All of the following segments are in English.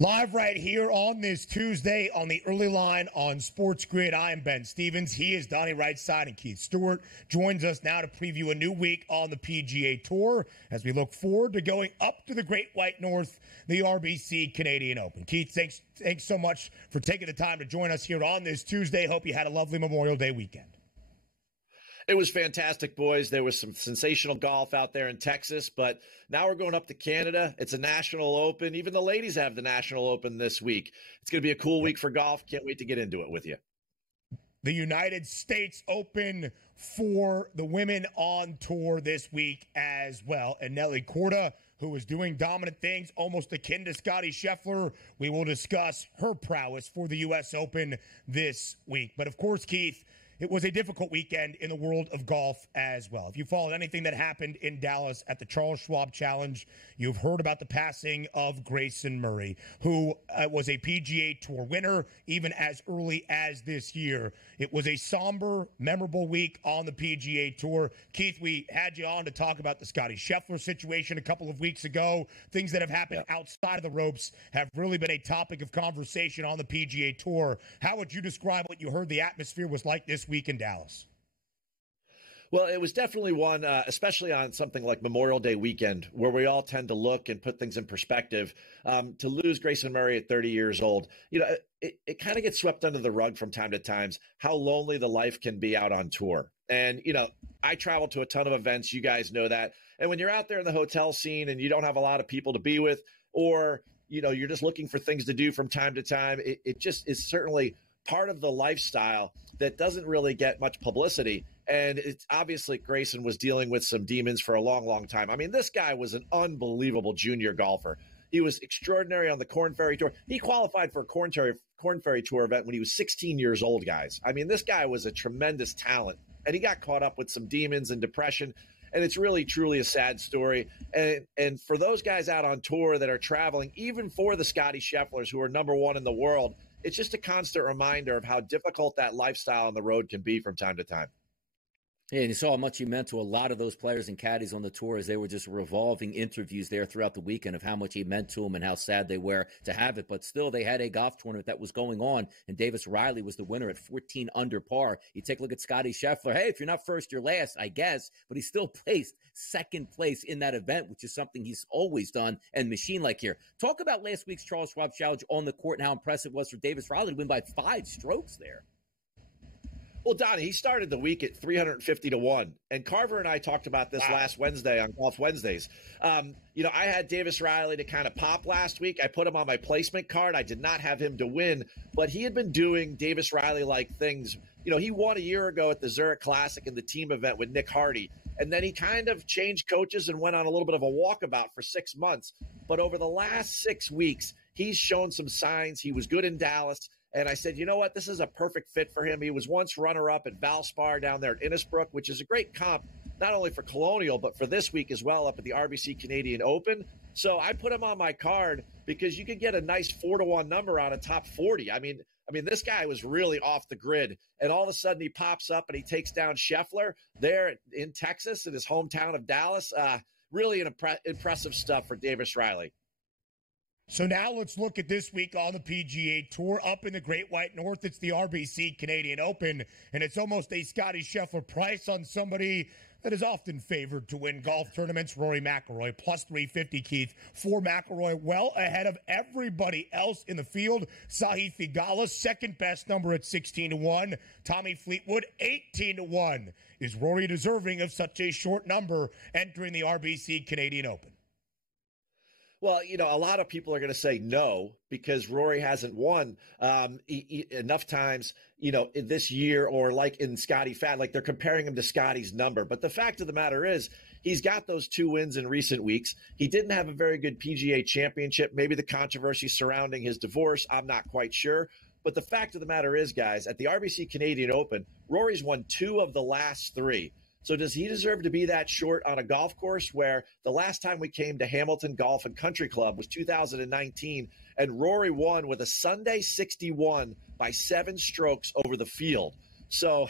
Live right here on this Tuesday on the early line on SportsGrid. I am Ben Stevens. He is Donnie Rightside, and Keith Stewart joins us now to preview a new week on the PGA Tour as we look forward to going up to the Great White North, the RBC Canadian Open. Keith, thanks so much for taking the time to join us here on this Tuesday. Hope you had a lovely Memorial Day weekend. It was fantastic, boys. There was some sensational golf out there in Texas, but now we're going up to Canada. It's a national open. Even the ladies have the national open this week. It's going to be a cool week for golf. Can't wait to get into it with you. The United States Open for the women on tour this week as well. And Nelly Korda, who is doing dominant things, almost akin to Scottie Scheffler. We will discuss her prowess for the U.S. Open this week. But, of course, Keith, it was a difficult weekend in the world of golf as well. If you followed anything that happened in Dallas at the Charles Schwab Challenge, you've heard about the passing of Grayson Murray, who was a PGA Tour winner even as early as this year. It was a somber, memorable week on the PGA Tour. Keith, we had you on to talk about the Scottie Scheffler situation a couple of weeks ago. Things that have happened outside of the ropes have really been a topic of conversation on the PGA Tour. How would you describe what you heard the atmosphere was like this week in Dallas? Well, it was definitely one, especially on something like Memorial Day weekend, where we all tend to look and put things in perspective. To lose Grayson Murray at 30 years old, it kind of gets swept under the rug from time to time, how lonely the life can be out on tour. And, I travel to a ton of events. You guys know that. And when you're out there in the hotel scene and you don't have a lot of people to be with, or, you're just looking for things to do from time to time, it just is certainly part of the lifestyle that doesn't really get much publicity. And it's obviously Grayson was dealing with some demons for a long, long time. I mean, this guy was an unbelievable junior golfer. He was extraordinary on the Korn Ferry Tour. He qualified for a Korn Ferry Tour event when he was 16 years old, guys. I mean, this guy was a tremendous talent, and he got caught up with some demons and depression. And it's really, truly a sad story. And for those guys out on tour that are traveling, even for the Scottie Schefflers, who are number one in the world, it's just a constant reminder of how difficult that lifestyle on the road can be from time to time. Yeah, and you saw how much he meant to a lot of those players and caddies on the tour as they were just revolving interviews there throughout the weekend of how much he meant to them and how sad they were to have it. But still, they had a golf tournament that was going on, and Davis Riley was the winner at 14 under par. You take a look at Scottie Scheffler. Hey, if you're not first, you're last, I guess. But he still placed second place in that event, which is something he's always done, and machine-like here. Talk about last week's Charles Schwab Challenge on the court and how impressive it was for Davis Riley to win by 5 strokes there. Well, Donnie, he started the week at 350 to 1. And Carver and I talked about this last Wednesday on Golf Wednesdays. I had Davis Riley to kind of pop last week. I put him on my placement card. I did not have him to win, but he had been doing Davis Riley-like things. He won a year ago at the Zurich Classic in the team event with Nick Hardy. And then he kind of changed coaches and went on a little bit of a walkabout for 6 months. But over the last 6 weeks, he's shown some signs. He was good in Dallas. And I said, you know what? This is a perfect fit for him. He was once runner-up at Valspar down there at Innisbrook, which is a great comp, not only for Colonial, but for this week as well up at the RBC Canadian Open. So I put him on my card because you could get a nice 4-to-1 number on a top 40. I mean, this guy was really off the grid. And all of a sudden he pops up and he takes down Scheffler there in Texas, in his hometown of Dallas. Really impressive stuff for Davis Riley. So now let's look at this week on the PGA Tour. Up in the Great White North, it's the RBC Canadian Open, and it's almost a Scottie Scheffler price on somebody that is often favored to win golf tournaments, Rory McIlroy, plus 350, Keith, for McIlroy, well ahead of everybody else in the field. Sahith Theegala, second best number at 16 to 1. Tommy Fleetwood, 18 to 1. Is Rory deserving of such a short number entering the RBC Canadian Open? Well, a lot of people are going to say no because Rory hasn't won enough times, this year, or like in Scottie Fat, like they're comparing him to Scottie's number. But the fact of the matter is he's got those 2 wins in recent weeks. He didn't have a very good PGA championship. Maybe the controversy surrounding his divorce, I'm not quite sure. But the fact of the matter is, guys, at the RBC Canadian Open, Rory's won 2 of the last 3. So does he deserve to be that short on a golf course where the last time we came to Hamilton Golf and Country Club was 2019, and Rory won with a Sunday 61 by 7 strokes over the field? So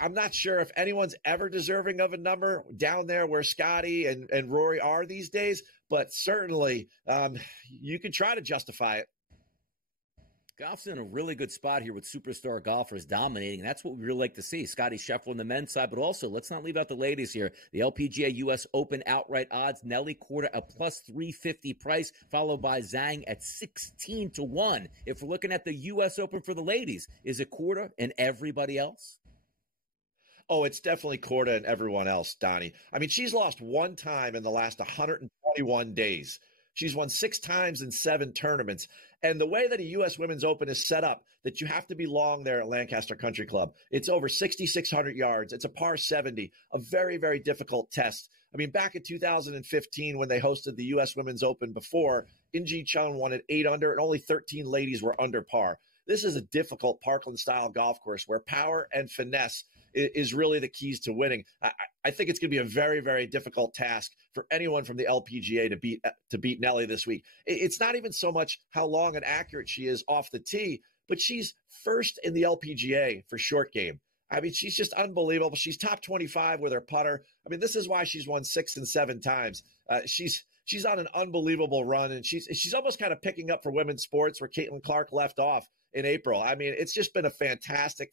I'm not sure if anyone's ever deserving of a number down there where Scottie and Rory are these days, but certainly you can try to justify it. Golf's in a really good spot here with superstar golfers dominating. That's what we really like to see. Scottie Scheffler on the men's side, but also let's not leave out the ladies here. The LPGA U.S. Open outright odds, Nelly Korda a plus 350 price, followed by Zhang at 16-1. If we're looking at the U.S. Open for the ladies, is it Korda and everybody else? Oh, it's definitely Korda and everyone else, Donnie. I mean, she's lost one time in the last 121 days. She's won 6 times in 7 tournaments. And the way that a U.S. Women's Open is set up, that you have to be long there at Lancaster Country Club. It's over 6,600 yards. It's a par 70, a very, very difficult test. I mean, back in 2015 when they hosted the U.S. Women's Open before, In-Ji Chung won at 8 under, and only 13 ladies were under par. This is a difficult Parkland-style golf course where power and finesse is really the keys to winning. I think it's going to be a very, very difficult task for anyone from the LPGA to beat Nelly this week. It's not even so much how long and accurate she is off the tee, but she's first in the LPGA for short game. I mean, she's just unbelievable. She's top 25 with her putter. I mean, this is why she's won 6 and 7 times. She's on an unbelievable run, and she's almost kind of picking up for women's sports where Caitlin Clark left off in April. I mean, it's just been a fantastic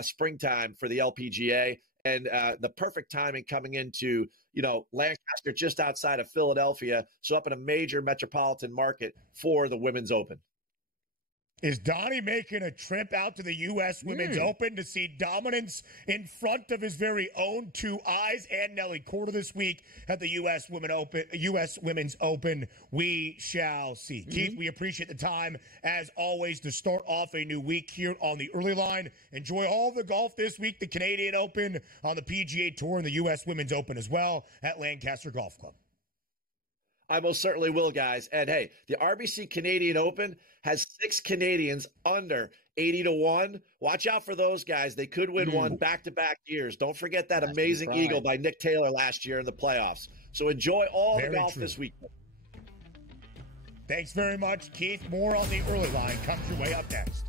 springtime for the LPGA, and the perfect timing coming into, Lancaster, just outside of Philadelphia, so up in a major metropolitan market for the Women's Open. Is Donnie making a trip out to the U.S. Women's Open to see dominance in front of his very own 2 eyes and Nelly Korda this week at the U.S. Women's Open? We shall see. Keith, we appreciate the time, as always, to start off a new week here on the early line. Enjoy all the golf this week, the Canadian Open on the PGA Tour and the U.S. Women's Open as well at Lancaster Golf Club. I most certainly will, guys. And hey, the RBC Canadian Open has 6 Canadians under 80-1. Watch out for those guys. They could win one back-to-back years. Don't forget that amazing eagle by Nick Taylor last year in the playoffs. So enjoy all the golf this week. Thanks very much, Keith. More on the early line comes your way up next.